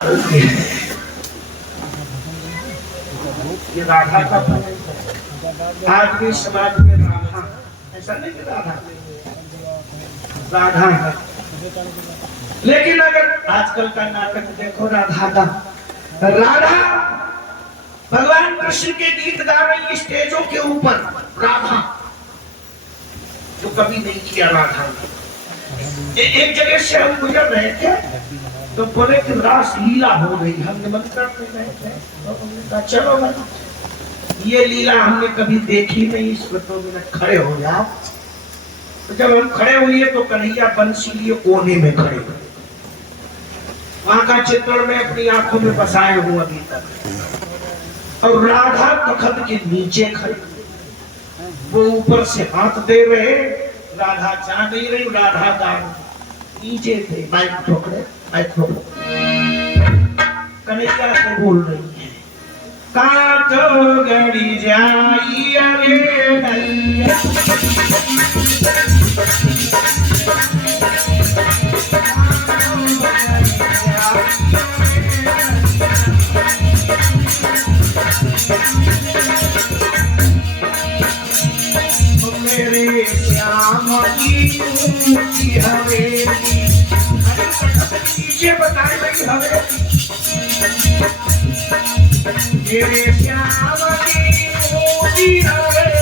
ये राधा का आज भी समाज में राधा, ऐसा नहीं कि राधा राधा है, लेकिन अगर आजकल का नाटक देखो राधा का, राधा भगवान कृष्ण के गीत गा रही स्टेजों के ऊपर, राधा जो कभी नहीं किया राधा। एक जगह से हम गुजर रहे थे तो बोले कि रास लीला हो गई, हम निमंत्रण में गए थे तो हमने कहा चलो भाई ये लीला हमने कभी देखी नहीं, इसमें तो मिनट खड़े हो जाओ। तो जब हम खड़े हुए तो कन्हैया बंसी लिए कोने में खड़े हुए, वहां का चित्रण में अपनी आंखों में बसाए हूं अभी तक। और राधा तखत के नीचे खड़ी, वो ऊपर से हाथ दे रहे, राधा जा नहीं रही, राधा का नीचे थे, माइक पकड़े, माइक पकड़े, कन्हैया से बोल रही है, काटो गड़ी जाई अरे नैया, मेरे श्याम की हवेली, नीचे बताई गई हवेली, मेरे श्याम की हवेली,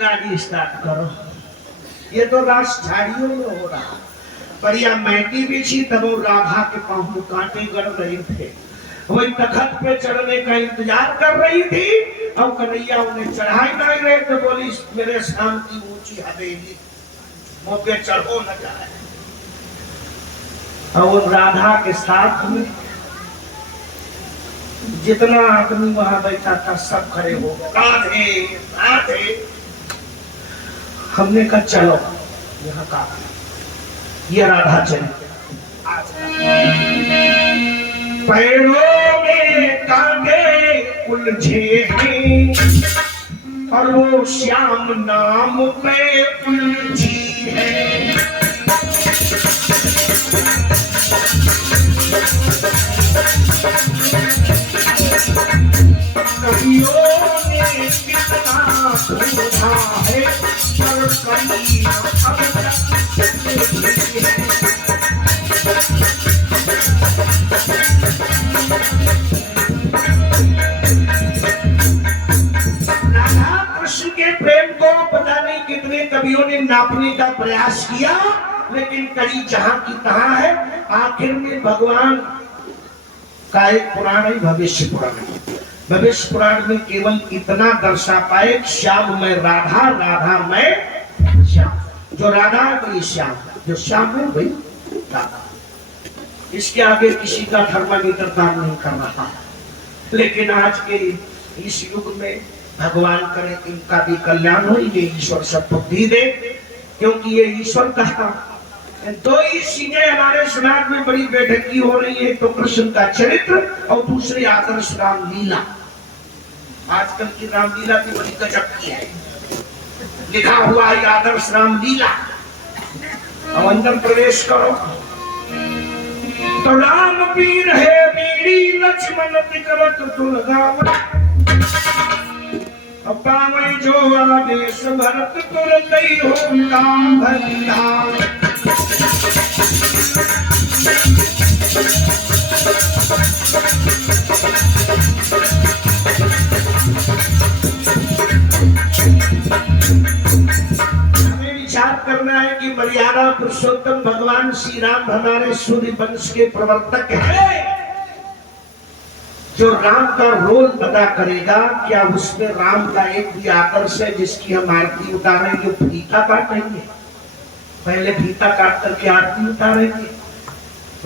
गाड़ी स्टार्ट करो, ये तो रास झाड़ियों में हो रहा, बढ़िया मैटी बिछी, तब वो राधा के पांव में कांटे गड़ रहे थे, वही तखत पे चढ़ने का इंतजार कर रही थी, और कन्हैया उन्हें चढ़ाई नहीं रहे तो बोली मेरे श्याम की ऊंची हवेली मुंह पे चढ़ो न जाए। और राधा के साथ में जितना आदमी वहां बैठा था सब खड़े हो गए, राधे राधे। हमने कहा चलो यहाँ का ये राधा चली, पैरों में कांटे उलझे हैं और वो श्याम नाम पे उलझी है, कवियों ने कितना ढूंढा है पर कहीं अब तक नहीं है। राधा कृष्ण के प्रेम को पता नहीं कितने कवियों ने नापने का प्रयास किया, लेकिन कड़ी जहां की तहां है। आखिर में भगवान का एक पुराण है भविष्य पुराण, भविष्य पुराण में केवल इतना दर्शा पाए, श्याम में राधा, राधा में श्याम, जो राधा है वही श्याम, जो श्याम है वही राधा। इसके आगे किसी का थर्मामीटर काम नहीं कर रहा। लेकिन आज के इस युग में भगवान करे इनका भी कल्याण हो, ये ईश्वर सब बुद्धि दे, क्योंकि ये ईश्वर का दो ही चीजें हमारे समाज में बड़ी बैठकी हो रही है, तो कृष्ण का चरित्र और दूसरी आदर्श रामलीला। आजकल की रामलीला भी बड़ी गजब की है, लिखा हुआ है आदर्श रामलीला। अब अंदर प्रवेश करो तो राम पीर है बीड़ी लक्ष्मण विकरत तुलगावा, पावै जो आदेश भरत तुरतई हो राम भरिया। हमें विचार करना है कि मर्यादा पुरुषोत्तम भगवान श्री राम हमारे सूर्य वंश के प्रवर्तक है। जो राम का रोल अदा करेगा, क्या उसमें राम का एक भी आदर्श है जिसकी हम आरती उतारेंगे? फीता काटेंगे, पहले फीता काट करके आरती उतारेंगे।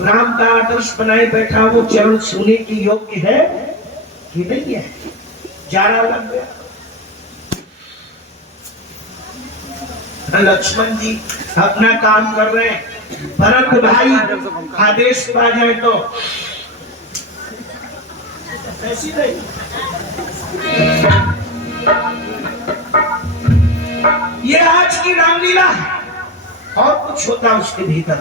राम का आदर्श बनाए बैठा वो चरण सुनने की योग्य है कि नहीं है? जारा लग गया। लक्ष्मण जी अपना काम कर रहे हैं, भरत भाई आदेश पा जाए तो ऐसी नहीं। ये आज की रामलीला है, और कुछ होता उसके भीतर।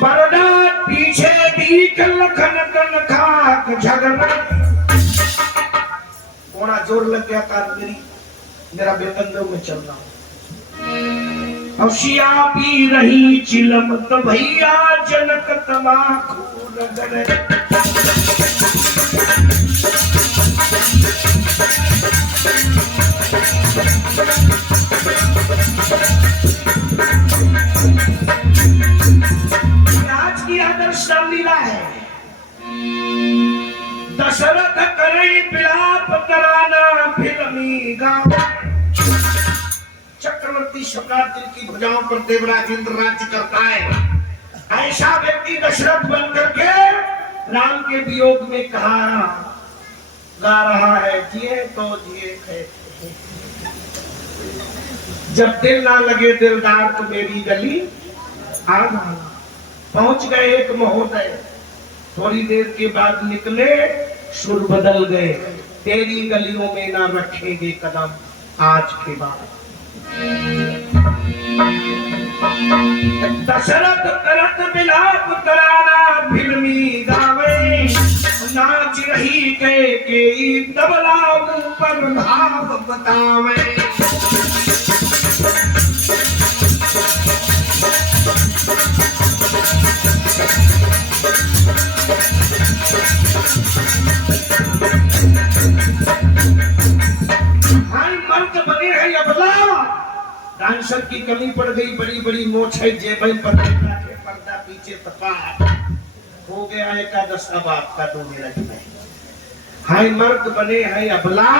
परदा पीछे दीख लखन तन खाक झगड़ा। थोड़ा जोर लग गया कान मेरा वेतन दो, मैं चल रहा हूं। हौसिया पी रही चिलम तो भैया जनक तमाकू रगड़े। आज की आदर्श रामलीला है। दशरथ करे विलाप तराना फिल्मी गाँव। चक्रवर्ती सम्राट की भुजाओं पर देवराज इंद्र राज्य करता है। ऐसा व्यक्ति दशरथ बनकर के राम के वियोग में कहा गा रहा है, जिए तो जिए है। जब दिल ना लगे दिलदार तो मेरी गली आ गया। पहुंच गए एक महोदय, थोड़ी देर के बाद निकले, सुर बदल गए। तेरी गलियों में ना रखेंगे कदम आज के बाद। दशरथ करत विलाप तराना फिल्मी गावे। नाच रही के तबला ऊपर भाव बतावे। मर्द बने हैं अबला। डांसर की कमी पड़ गई, बड़ी बड़ी मोछ है, जेबें पर्दा पीछे तपा हो गया एकादश। अब आपका 2 मिनट में। हाय मर्द बने हैं अबला,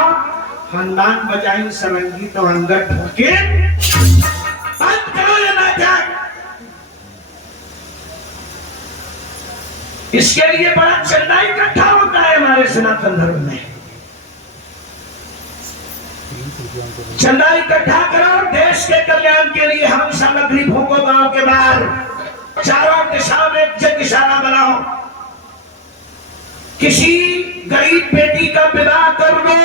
खानदान बजाई सरंगी तो अंगत होके बंद करो ये नाटक। इसके लिए बड़ा चंदा इकट्ठा होता है हमारे सनातन धर्म में। चंदा इकट्ठा करो, देश के कल्याण के लिए हम सामग्री फूको गांव के बाहर, चारों दिशा में जगशाला बनाओ। किसी गरीब बेटी का विवाह कर दो,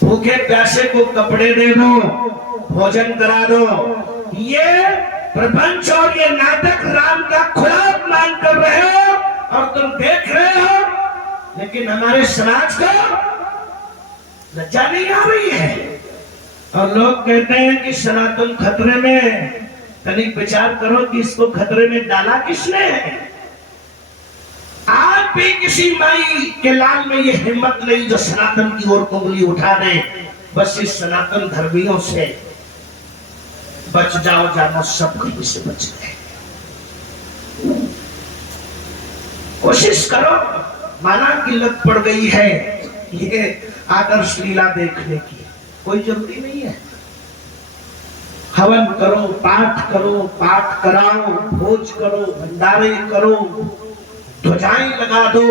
भूखे प्यासे को कपड़े दे दो, भोजन करा दो। ये प्रपंच और ये नाटक राम का खुला अपमान कर रहे हो और तुम देख रहे हो, लेकिन हमारे समाज को लज्जा नहीं आ रही है। और लोग कहते हैं कि सनातन खतरे में। तनिक विचार करो कि इसको खतरे में डाला किसने है? आज भी किसी माई के लाल में ये हिम्मत नहीं जो सनातन की ओर उंगली उठा दे। बस इस सनातन धर्मियों से बच जाओ, जानो सब कहीं से बच गए। कोशिश करो, माना कि लत पड़ गई है ये आदर्श लीला देखने की, कोई जरूरी नहीं है। हवन करो, पाठ कराओ, भोज करो, भंडारे करो, ध्वजाएं लगा दो,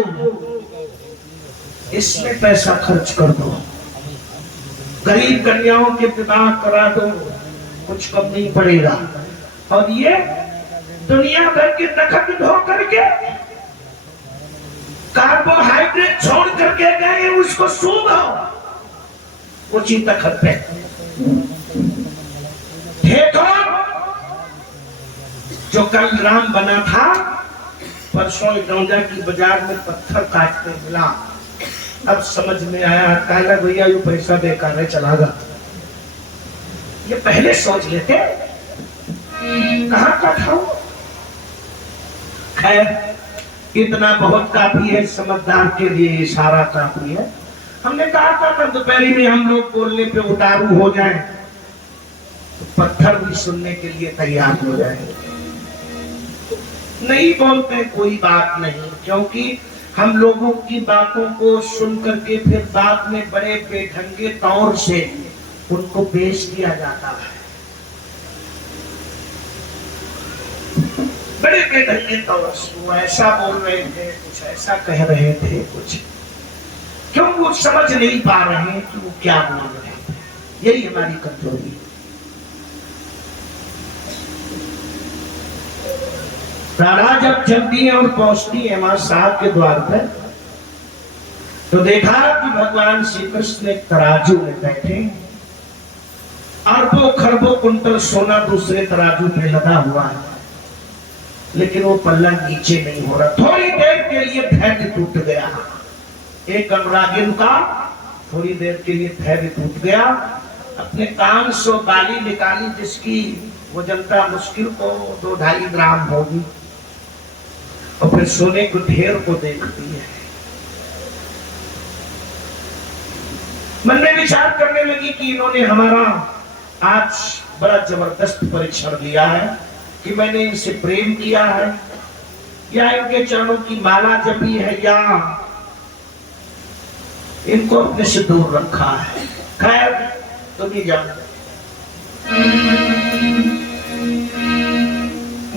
इसमें पैसा खर्च कर दो। गरीब कन्याओं के विवाह करा दो, कुछ कम नहीं पड़ेगा। और ये दुनिया भर के नखत धो करके कार्बोहाइड्रेट छोड़ करके गए, उसको सूंघो ऊंची तखत पे। देखो जो कल राम बना था, परसों गौजा की बाजार में पत्थर काटते मिला। अब समझ में आया, कहला भैया ये पैसा बेकार है, चला गया। ये पहले सोच लेते कहां का था। खैर इतना बहुत काफी है, समझदार के लिए इशारा काफी है। हमने कहा था दोपहरी में हम लोग बोलने पे उतारू हो जाएं, तो पत्थर भी सुनने के लिए तैयार हो जाएंगे। नहीं बोलते कोई बात नहीं, क्योंकि हम लोगों की बातों को सुन करके फिर बाद में बड़े बेढंगे तौर से उनको पेश किया जाता है, बड़े बेढंगे तौर से। वो ऐसा बोल रहे थे, कुछ ऐसा कह रहे थे, कुछ क्यों वो समझ नहीं पा रहे हैं कि वो क्या बोल रहे थे। यही हमारी कमजोरी। राधा जब चलती है और पहुंचती है वहां साहब के द्वार पर, तो देखा कि भगवान श्री कृष्ण एक तराजू में बैठे, अरबों खरबों कुंटल सोना दूसरे तराजू पे लगा हुआ है, लेकिन वो पल्ला नीचे नहीं हो रहा। थोड़ी देर के लिए धैर्य टूट गया। एक अनुरागिन का थोड़ी देर के लिए धैर्य टूट गया। अपने कान से बाली निकाली, जिसकी वजनता मुश्किल को 2-2.5 ग्राम होगी, और फिर सोने को ढेर को देखती है। मन में विचार करने लगी कि इन्होंने हमारा आज बड़ा जबरदस्त परीक्षण लिया है कि मैंने इनसे प्रेम किया है, या इनके चरणों की माला जपी है, या इनको अपने से दूर रखा है। खैर तुम ही जानो।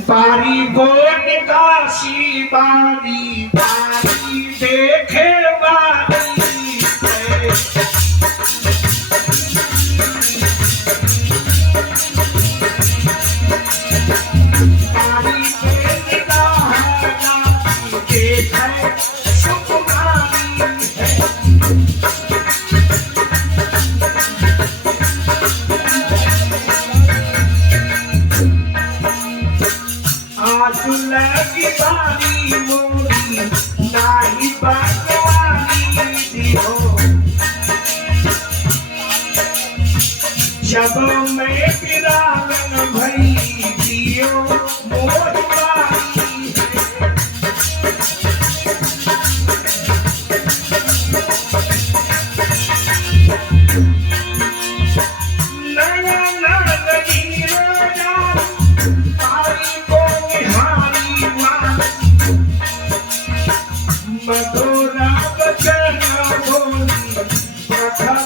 बारी गोट काशी बारी बारी देखे बारी, जब मैं पिरावन भई दियो मोर बारी, नया नीरो तारी को निहारी मधुरा बचन बोली प्रथम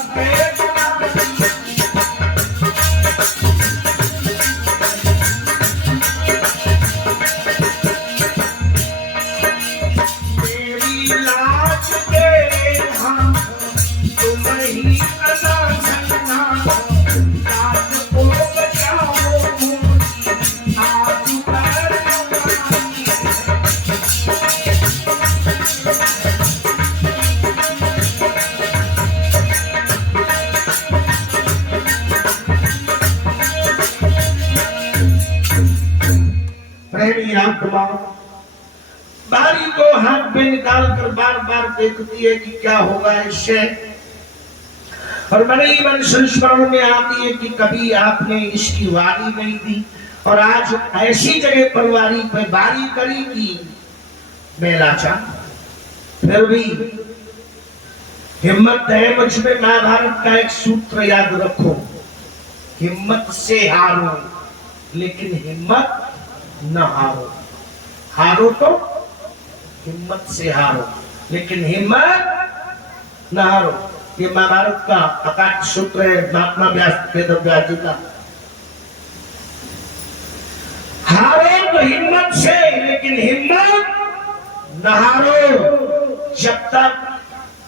बारी को हाथ में निकाल कर बार बार देखती है कि क्या होगा इससे, और मन ही मन संस्मरण में आती है कि कभी आपने इसकी वारी नहीं दी, और आज ऐसी जगह पर वारी पे बारी करी कि मैं लाचा। फिर भी हिम्मत है मुझ में। महाभारत का एक सूत्र याद रखो, हिम्मत से हारो लेकिन हिम्मत न हारो। हारो तो हिम्मत से हारो, लेकिन हिम्मत न हारो। ये महाभारत का अकाट सूत्र है, महात्मा व्यास वेदव्यास जी का। हारो तो हिम्मत से, लेकिन हिम्मत न हारो। जब तक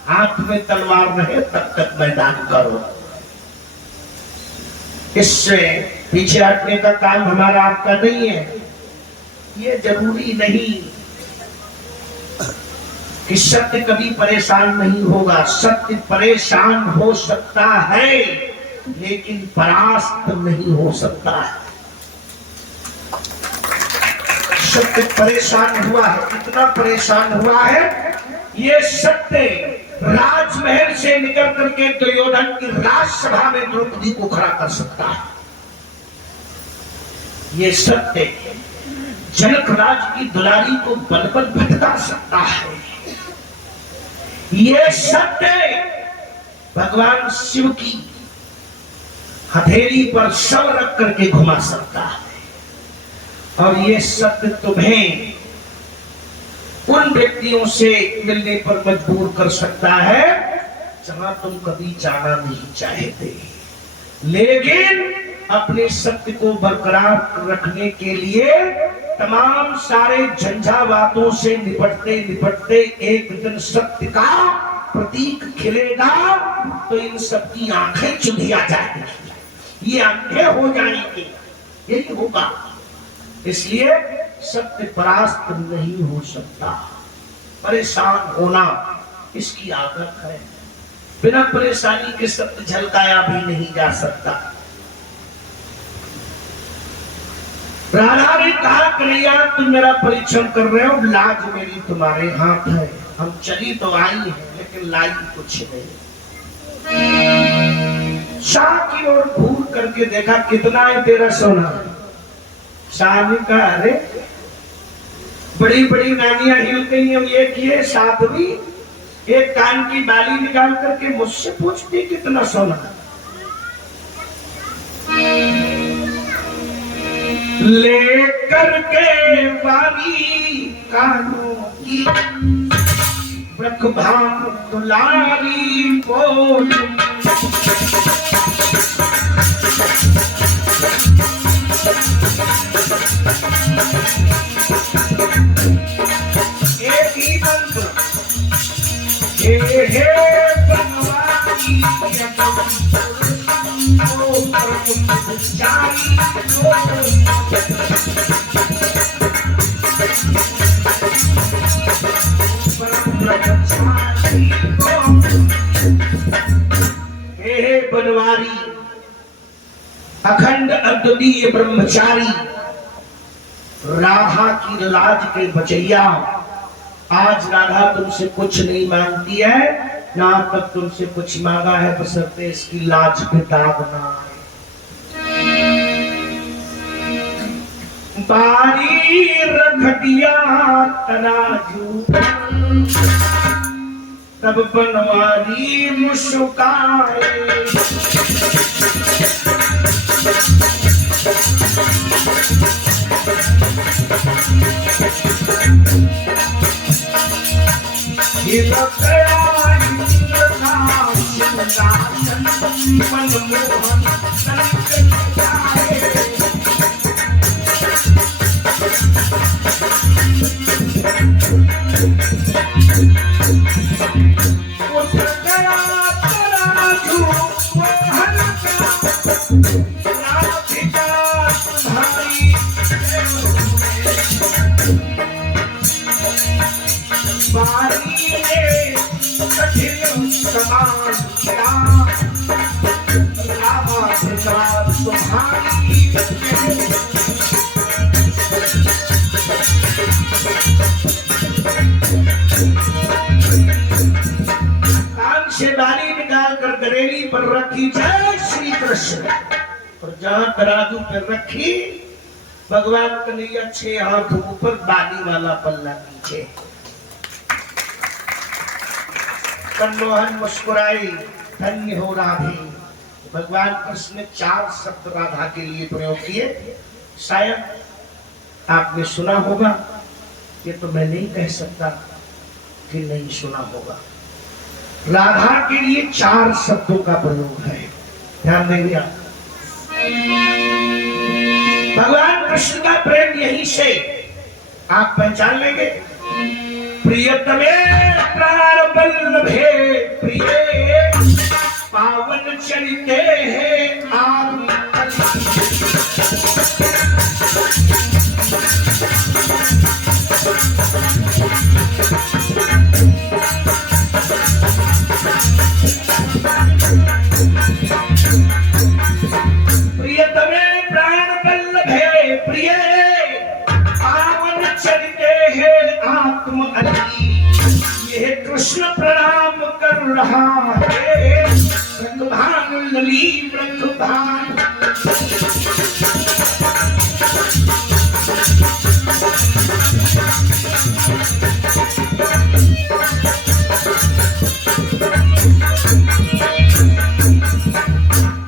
हाथ में तलवार रहे तब तक मैदान करो। इससे पीछे हटने का काम हमारा आपका नहीं है। ये जरूरी नहीं कि सत्य कभी परेशान नहीं होगा। सत्य परेशान हो सकता है, लेकिन परास्त नहीं हो सकता है। सत्य परेशान हुआ है, कितना परेशान हुआ है। ये सत्य राजमहल से निकल करके दुर्योधन की राजसभा में द्रौपदी को खड़ा कर सकता है। ये सत्य जनक राज की दुलारी को बल भटका सकता है। ये सत्य भगवान शिव की हथेली पर शव रख करके घुमा सकता है। और ये सत्य तुम्हें उन व्यक्तियों से मिलने पर मजबूर कर सकता है जहां तुम कभी जाना नहीं चाहते, लेकिन अपने सत्य को बरकरार रखने के लिए तमाम सारे झंझावातों से निपटते निपटते एक दिन सत्य का प्रतीक खिलेगा तो इन सबकी आंखें चुंधिया जाएंगी, ये अंधे हो जाएंगे, यही होगा। इसलिए सत्य परास्त नहीं हो सकता, परेशान होना इसकी आदत है, बिना परेशानी के सत्य झलकाया भी नहीं जा सकता। राधा ने कहा कन्हैया तुम मेरा परीक्षण कर रहे हो, लाज मेरी तुम्हारे हाथ है, हम चली तो आई है लेकिन लाई कुछ नहीं। शाह की ओर घूर करके देखा कितना है तेरा सोना। शाह ने कहा अरे बड़ी बड़ी नानियां हिल गई हैं, ये किए सातवीं, एक कान की बाली निकाल करके मुझसे पूछती कितना सोना। लेकर के बाली कानों की रखभाम दुलारी बोल, एक ही मंत्र हे बनवारी हे बनवारी अखंड अद्वितीय ब्रह्मचारी, राधा की लाज के बचैया, आज राधा तुमसे कुछ नहीं मांगती है, ना तक तुमसे कुछ मांगा है, बशर्ते इसकी लाज पे दाग ना आए। बारी रखटिया तराजू तब बनवारी मुस्काए, कान से बाली निकाल कर दरेली पर रखी, जय श्री कृष्ण, और जहां तराजू पर रखी भगवान कन्हैया 6 हाथ ऊपर, बाली वाला पल्ला नीचे। मनमोहन मुस्कुराई, धन्य हो राधे। भगवान कृष्ण ने 4 शब्द राधा के लिए प्रयोग किए, शायद आपने सुना होगा, ये तो मैं नहीं कह सकता कि नहीं सुना होगा। राधा के लिए 4 शब्दों का प्रयोग है, ध्यान देंगे आप। भगवान कृष्ण का प्रेम यहीं से आप पहचान लेंगे। प्रियतमे प्राण वल्लभे प्रिय पावन चरिते हैं आप, प्रियतमे प्राण वल्लभे प्रिय पावन चरिते हैं आत्म अति, यह कृष्ण प्रणाम कर रहा है, रघुभान लली रघुभान।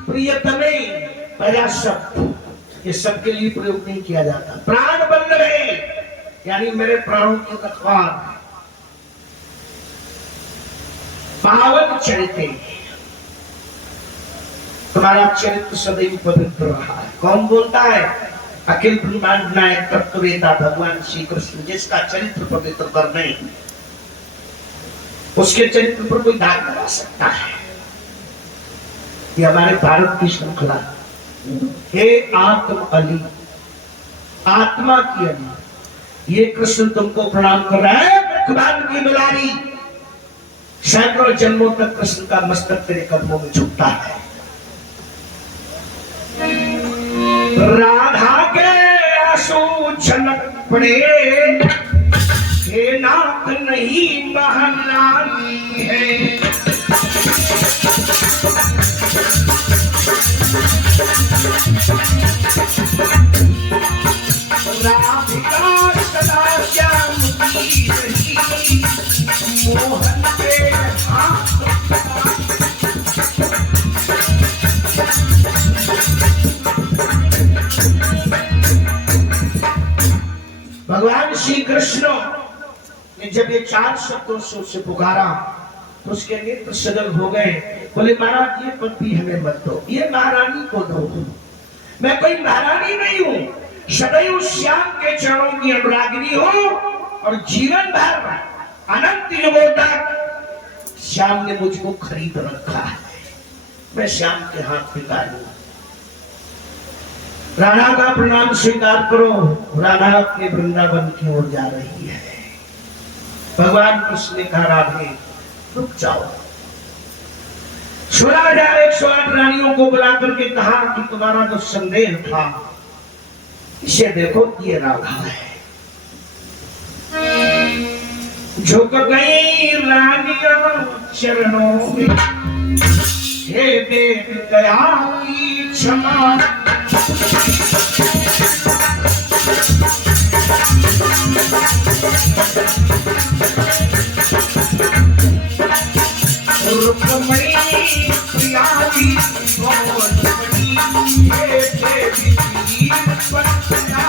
प्रियतमे पहला शब्द, ये सबके लिए प्रयोग नहीं किया जाता। प्राण वल्लभे यानी मेरे प्राणों के रखवार, पावन चरित्र, तुम्हारा चरित्र सदैव पवित्र रहा है। कौन बोलता है? अखिल ब्रह्मांड नायक तत्ववेता भगवान श्री कृष्ण, जिसका चरित्र पवित्र करने उसके चरित्र पर कोई दाग लगा सकता है। ये हमारे भारत की श्रृंखला। हे आत्म अली, आत्मा की अली, ये कृष्ण तुमको प्रणाम कर रहा है। खुदान की दुलारी, सैकड़ों जन्मों तक कृष्ण का मस्तक तेरे कदमों में झुकता है। राधा के आंसू छलक पड़े, हे नाथ नहीं महारानी है। राधिका सदा श्याम की रही, मोहन के हाथ। भगवान श्री कृष्ण ने जब ये 4 शब्दों से उसे पुकारा तो उसके नेत्र सजल हो गए। बोले महाराज, ये पति हमें मत दो, ये महारानी को दो। मैं कोई महारानी नहीं हूँ, सदैव श्याम के चरणों की अनुरागिनी हूँ और जीवन भर अनंत युगों तक श्याम ने मुझको खरीद रखा है। मैं श्याम के हाथ भिखारी। राधा का प्रणाम स्वीकार करो। राधा अपने वृंदावन की ओर जा रही है। भगवान कृष्ण ने कहा, राधे रुक जाओ। सुना जाए 108 रानियों को बुला करके कहा कि तुम्हारा जो संदेह था, इसे देखो, ये राधा है। झुक गई रानियों चरणों में, हे देव दया की क्षमा। रुक्मणी प्रियाली गोलमणि, हे देवी वंदना।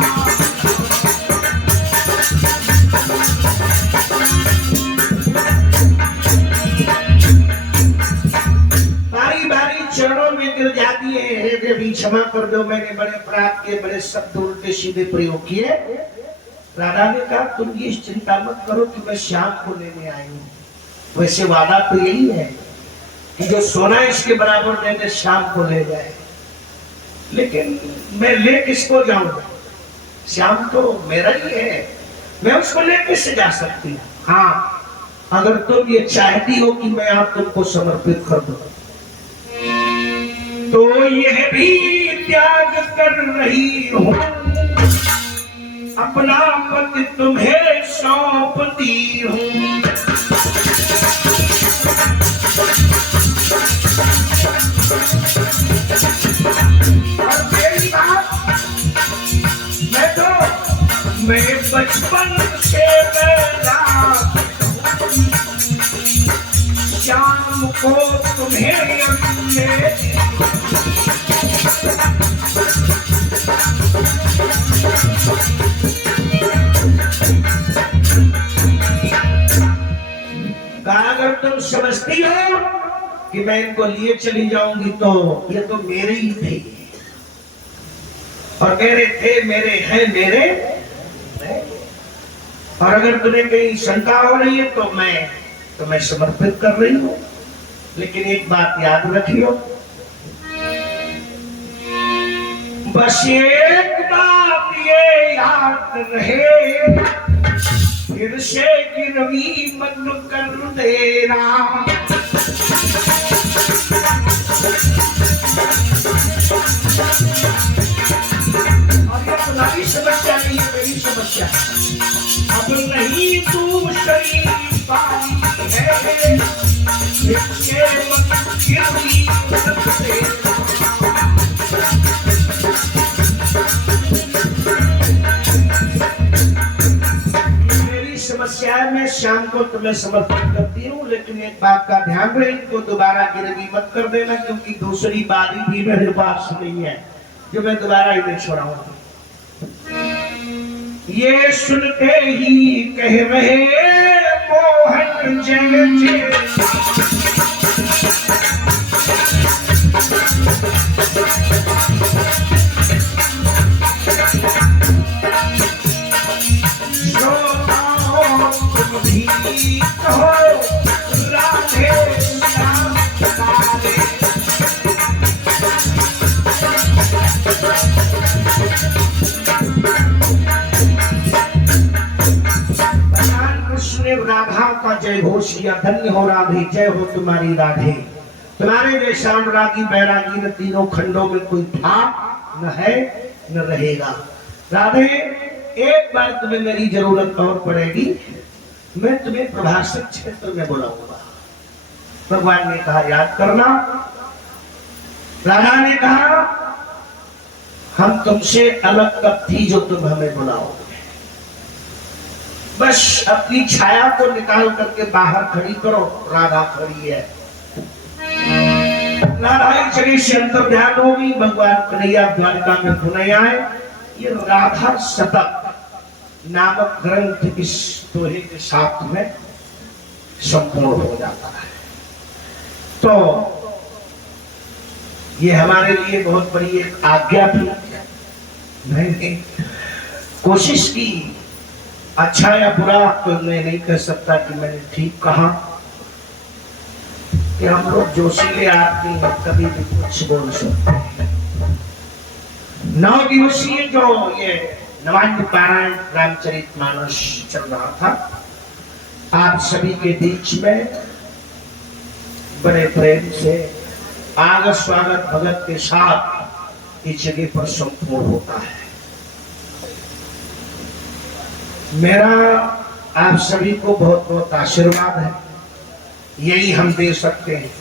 बारी बारी चरणों में गिर जाती है, हे देवी क्षमा कर दो, मैंने बड़े अपराध के बड़े शब्द उल्टे सीधे प्रयोग किए। राधा ने कहा, तुम ये चिंता मत करो कि मैं श्याम को लेने आई हूँ। वैसे वादा तो यही है कि जो सोना इसके बराबर देने श्याम को ले जाए, लेकिन मैं ले किसको जाऊंगा? श्याम तो मेरा ही है, मैं उसको ले किससे जा सकती हूँ? हाँ, अगर तुम ये चाहती हो कि मैं आप तुमको समर्पित कर दूं, तो यह भी त्याग कर रही हूँ, अपना पति तुम्हें सौंपती हूँ। और मेरी बात, मैं बचपन से श्याम को तुम्हें अगर तुम समझती हो कि मैं इनको लिए चली जाऊंगी, तो ये तो मेरे ही थे, और मेरे थे, मेरे हैं, मेरे। और अगर तुम्हें कहीं शंका हो रही है तो मैं समर्पित कर रही हूं। लेकिन एक बात याद रखियो, बस एक बात ये याद रहे, फिर से गिरवी मन कर देना। और ये तुम्हारी समस्या नहीं है, मेरी समस्या। अब नहीं दूसरी पानी है, फिर से मन गिरवी कर देना। समस्या में शाम को तुम्हें समर्पित करती हूँ, लेकिन एक बात का ध्यान रहे, इनको दोबारा गिरवी मत कर देना, क्योंकि दूसरी बारी भी मेरे पास नहीं है जो मैं दोबारा इन्हें छोड़ाऊंगा। ये सुनते ही कह रहे मोहन जय जय। जय घोष या धन्य हो राधे, जय हो तुम्हारी राधे। तुम्हारे जैसा अनुरागी बैरागी न तीनों खंडों में कोई था, न है न रहेगा। राधे, एक बार तुम्हें मेरी जरूरत और पड़ेगी, मैं तुम्हें प्रभाषक क्षेत्र में बुलाऊंगा। भगवान ने कहा याद करना। राधा ने कहा हम तुमसे अलग कब थी जो तुम हमें बुलाओगे। बस अपनी छाया को निकाल करके बाहर खड़ी करो, राधा खड़ी है। नारायण शरीर से अंतर ध्यान होगी, भगवान कन्हैया द्वारका में पुनः आए। ये राधा शतक नामक ग्रंथ इस दोहे के साथ में संपूर्ण हो जाता है। तो ये हमारे लिए बहुत बड़ी एक आज्ञा थी। मैंने कोशिश की, अच्छा या बुरा तो मैं नहीं कह सकता कि मैंने ठीक कहा, कि हम लोग जोशीले आदमी हैं, कभी भी कुछ बोल सकते हैं। 9 दिवसीय जो ये नवान्य पारायण रामचरितमानस चल रहा था, आप सभी के बीच में बड़े प्रेम से आगत स्वागत भगत के साथ इस जगह पर संपूर्ण होता है। मेरा आप सभी को बहुत बहुत आशीर्वाद है, यही हम दे सकते हैं।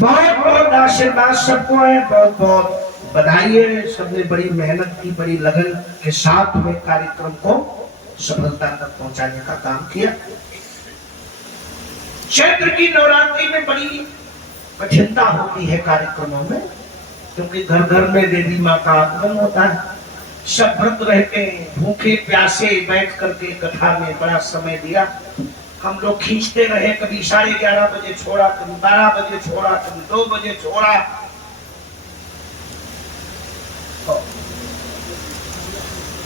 बहुत बहुत आशीर्वाद सबको है, बहुत बहुत बधाई है। सबने बड़ी मेहनत की, बड़ी लगन के साथ में कार्यक्रम को सफलता तक पहुंचाने का काम किया। चैत्र की नवरात्रि में बड़ी कठिनता होती है कार्यक्रमों में, क्योंकि घर घर में देवी माँ का आगमन होता है। सब व्रत रहते हैं, भूखे प्यासे बैठ करके कथा में बड़ा समय दिया। हम लोग खींचते रहे, कभी 11:30 बजे छोड़ा, कभी 12 बजे छोड़ा, कभी 2 बजे छोड़ा।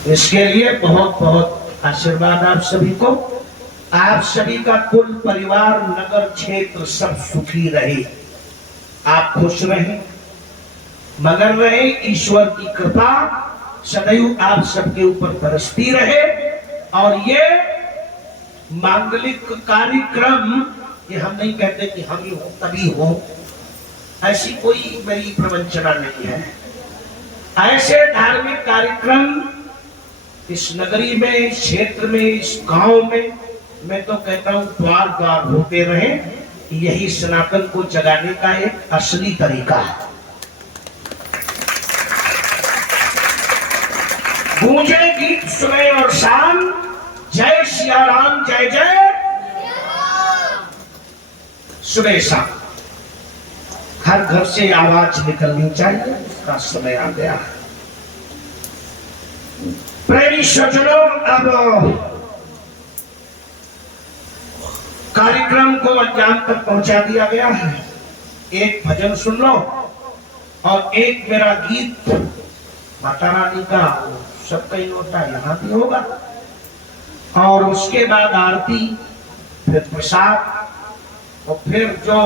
इसके लिए बहुत बहुत आशीर्वाद आप सभी को। आप सभी का कुल परिवार, नगर क्षेत्र सब सुखी रहे, आप खुश रहे, मगर रहे। ईश्वर की कृपा सदैव आप सबके ऊपर बरसती रहे। और ये मांगलिक कार्यक्रम, ये हम नहीं कहते कि हम ही हो तभी हो, ऐसी कोई मेरी प्रवंचना नहीं है। ऐसे धार्मिक कार्यक्रम इस नगरी में, इस क्षेत्र में, इस गांव में, मैं तो कहता हूं द्वार द्वार होते रहे। यही सनातन को जगाने का एक असली तरीका है। गूंजे गीत सुबह और शाम, जय सिया राम, जय जय सुबह शाम। हर घर से आवाज निकलनी चाहिए, उसका समय आ गया है। प्रेमी सज्जनों, अब कार्यक्रम को अंजाम तक पहुंचा दिया गया है। एक भजन सुन लो और एक मेरा गीत माता रानी का, सब कहीं होता है, यहाँ भी होगा। और उसके बाद आरती, फिर प्रसाद, और फिर जो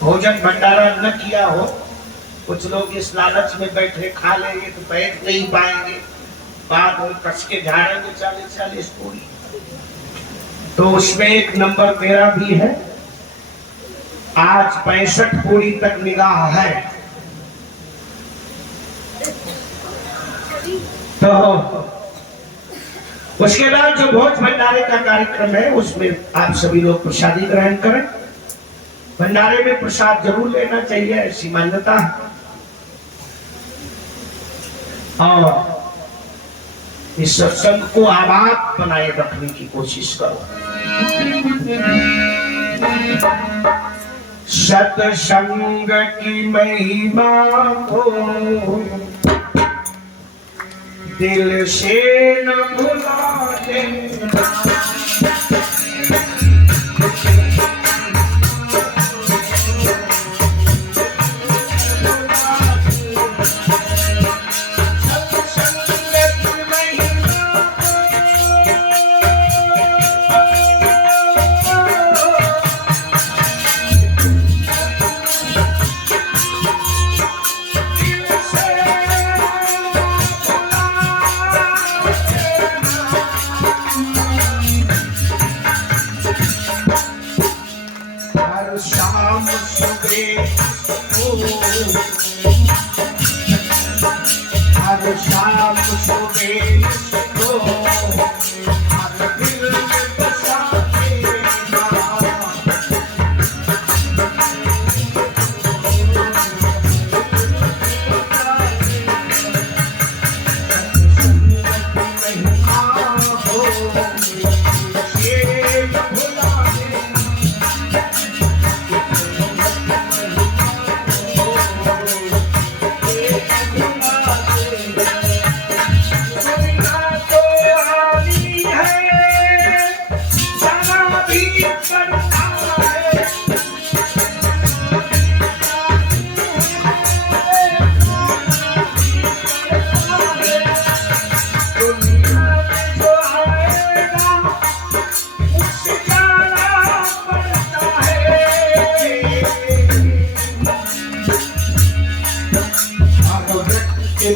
भोजन भंडारा न किया हो, कुछ लोग इस लालच में बैठे खा लेंगे तो बैठ नहीं पाएंगे, बाद में कस के झाड़ेंगे 40-40 पूरी। तो उसमें एक नंबर मेरा भी है। आज 65 पूरी तक निगाह है। तो उसके बाद जो भोज भंडारे का कार्यक्रम है, उसमें आप सभी लोग प्रसादी ग्रहण करें। भंडारे में प्रसाद जरूर लेना चाहिए, ऐसी मान्यता है। और इस सत्संग को आबाद बनाए रखने की कोशिश करो। सत्संग की महिमा को दिल से न भुला देना। हर शाम सुबह इसको हर दिल में बसा देना।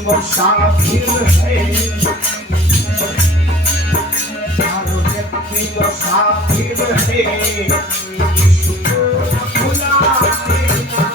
मुसाफिर है हर व्यक्ति मुसाफिर है इसको भुला देना।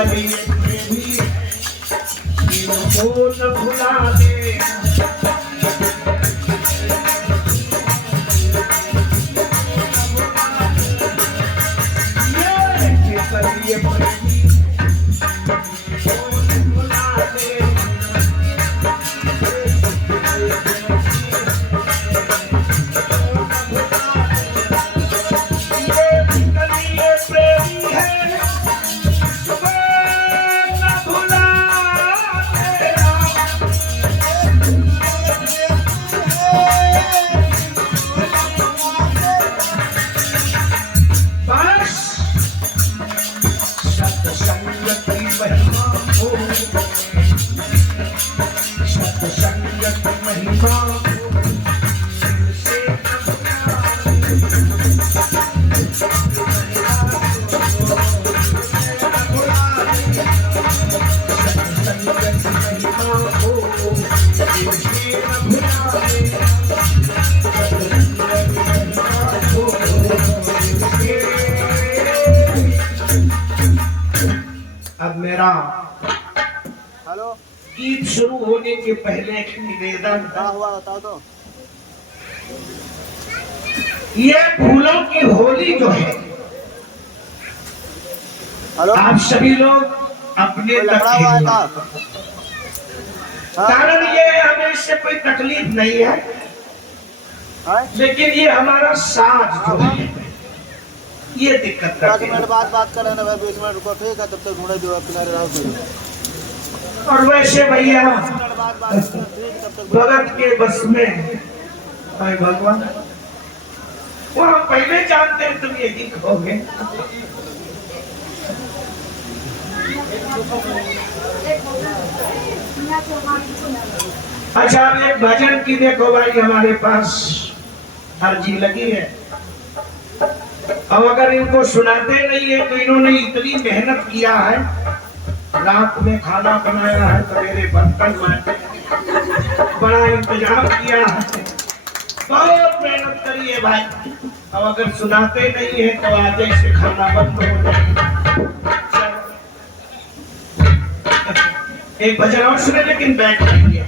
कभी प्रेमी इनको न भुला दे। ये कभी प्रेमी इनको न भुला दे। अब मेरा गीत शुरू होने के पहले एक निवेदन। क्या हुआ बताओ तो। ये फूलों की होली जो है, आप सभी लोग अपने तक खेलना। कारण ये हमें इससे कोई तकलीफ नहीं है, लेकिन ये हमारा साथ जो है ये दिक्कत करती है। बात कर रहे हैं भाई, 20 मिनट रुको, ठीक है, तब तक ढूंढे जो किनारे रहो। और वैसे भैया भगत के बस में भाई भगवान, वो हम पहले जानते हैं तुम यही कहोगे। अच्छा, अब एक भजन की देखो भाई, हमारे पास अर्जी लगी है। अब अगर इनको सुनाते नहीं है तो इन्होंने इतनी मेहनत किया है, रात में खाना बनाया है, सवेरे बर्तन मांजे, बड़ा इंतजाम किया है, बहुत मेहनत करी है भाई। अब अगर सुनाते नहीं है तो आज से खाना बंद हो जाएगा। एक भजन और सुने, लेकिन बैठ जाइए,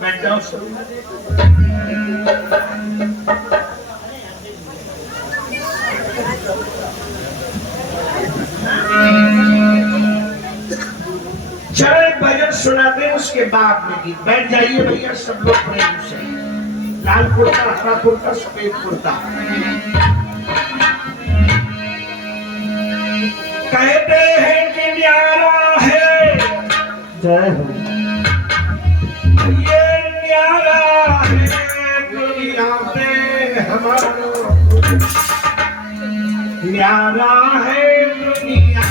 बैठ जाओ शुरू। चलो एक भजन सुनाते हैं, उसके बाद में गीत। बैठ जाइए भैया सब लोग प्रेम से। लाल कुर्ता, हरा कुर्ता, सफेद कुर्ता। कहते हैं कि न्यारा है, जय हो, ये न्यारा है दुनिया में हमारा, न्यारा है दुनिया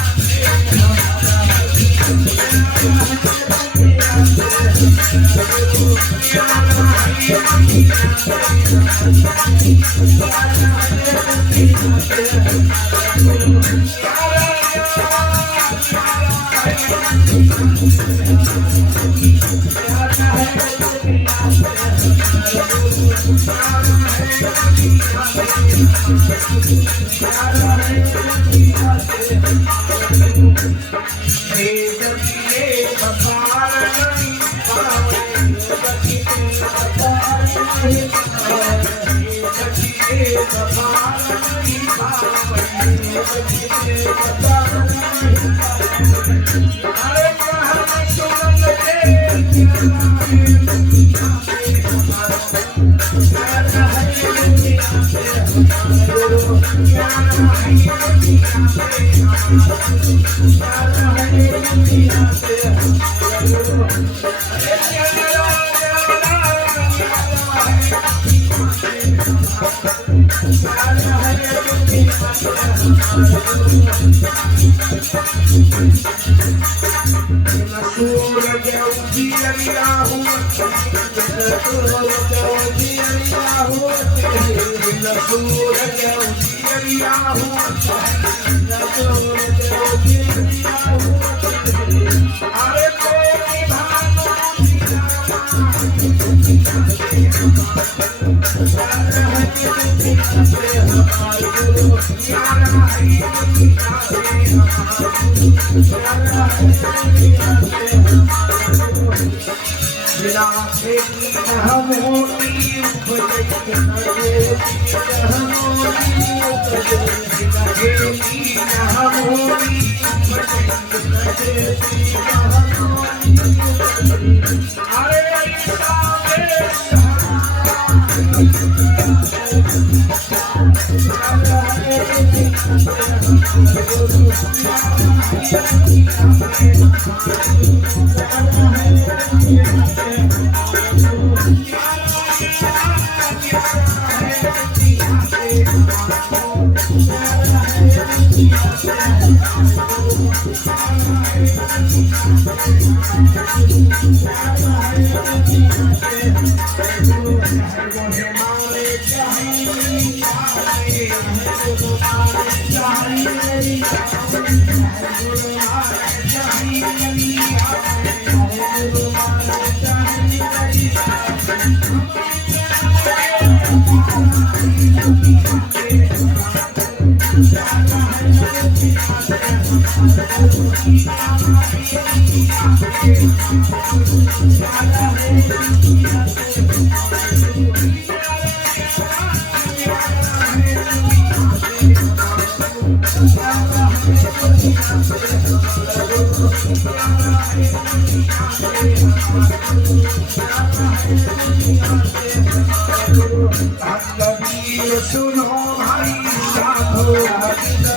सुनो भाई साधो कबीर सुनो भाई साधो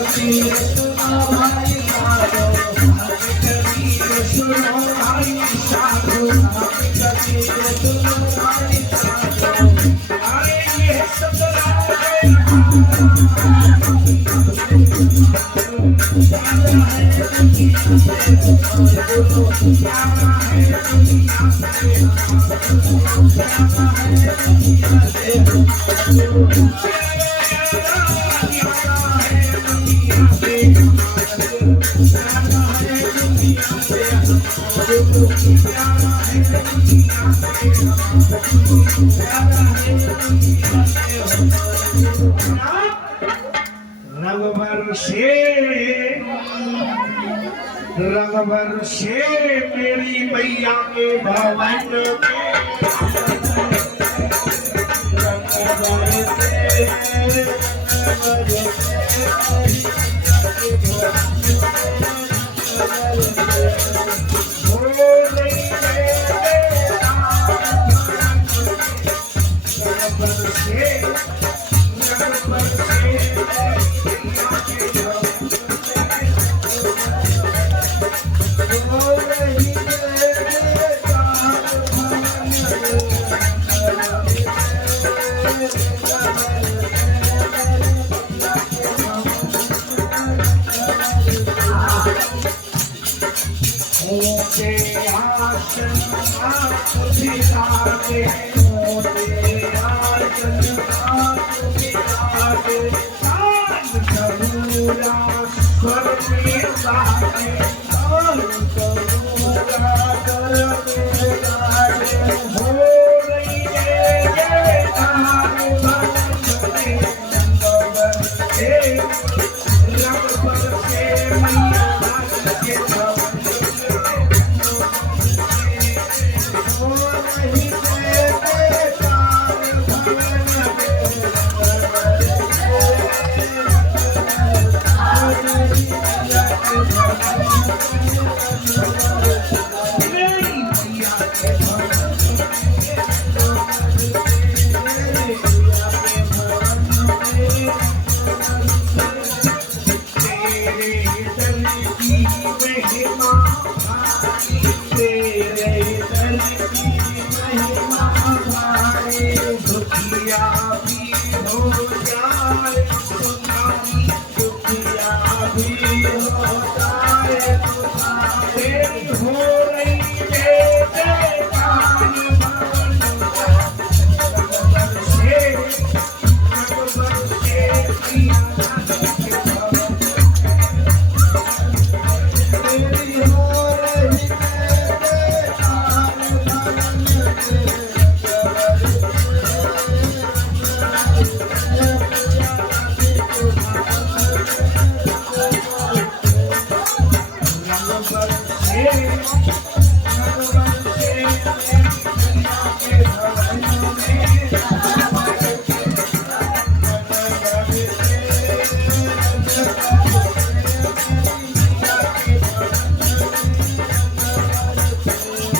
कबीर सुनो भाई साधो कबीर सुनो भाई साधो अरे ये सब रंगभर से मेरी मैया के भवन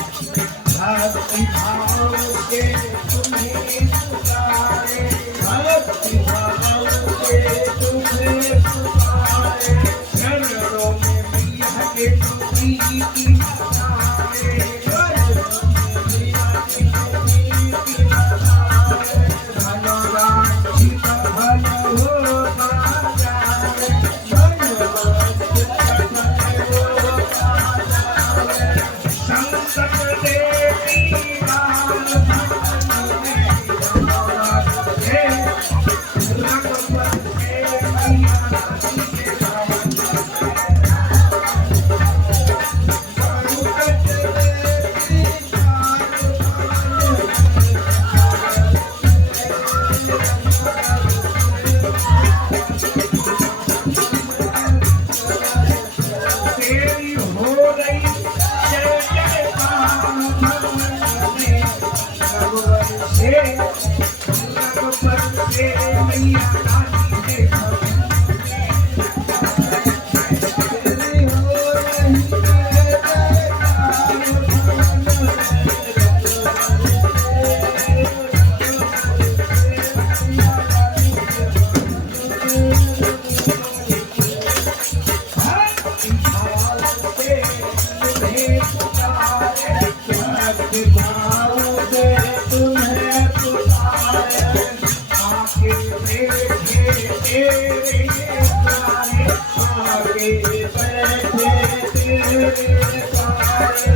भक्ति भाव से तुम्हें पुकारे, भक्ति भाव से तुम्हें पुकारे, चरणों में मैया के टोपी की लगाए, चरणों में मैया के टोपी की लगाए, धनराशिक धन होता जाए, धनराशिक धन होता जाए, संकट देवी राम धन में रघुवर से मैया रानी के भवन संकट देवी तेरी हो रही जय जयकार भवन में रघुवर से मैया रानी के भवन तेरी हो रही जय जयकार भवन में भक्ति भाव से तुम्हें पुकारे, भक्ति भाव से तुम्हें पुकारे, आके बैठे तेरे द्वारे, आके बैठे तेरे द्वारे,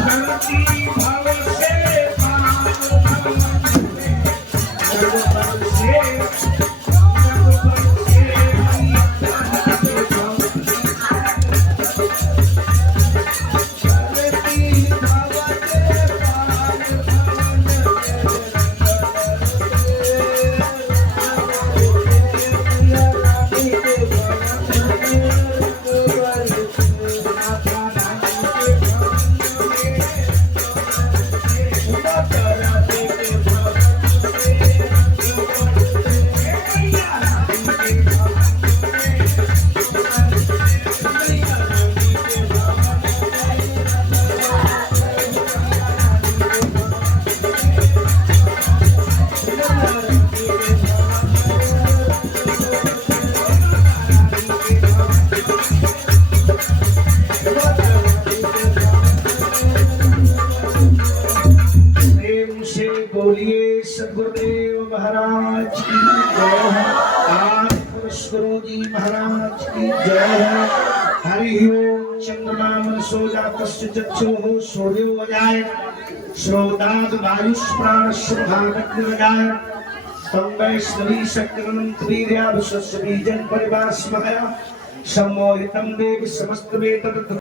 भक्ति भाव से पार भवन में रघुवर से मैया रानी के भवन भक्ति भाव से पार भवन मैया रानी के भवन रघुवर से माता रानी के भवन माता रानी के भवन मैया रानी के भवन मैया रानी के प्रेम से बोलिए सदगुरुदेव महाराज की जय है, आदि पुरुष गुरु जी महाराज की जय है। हरि ओम। चंद्रमा मनसो जातस्य चक्षुः सूर्यो वजाय, श्रोताद् वायुष्प्राणस्य भागग्निवजाय, तं वैष्णवी शक्तिमनं त्रिवीर्या विश्वस्य बीजं परिवास्मय, सम्मोहितं देवि समस्तवेतत्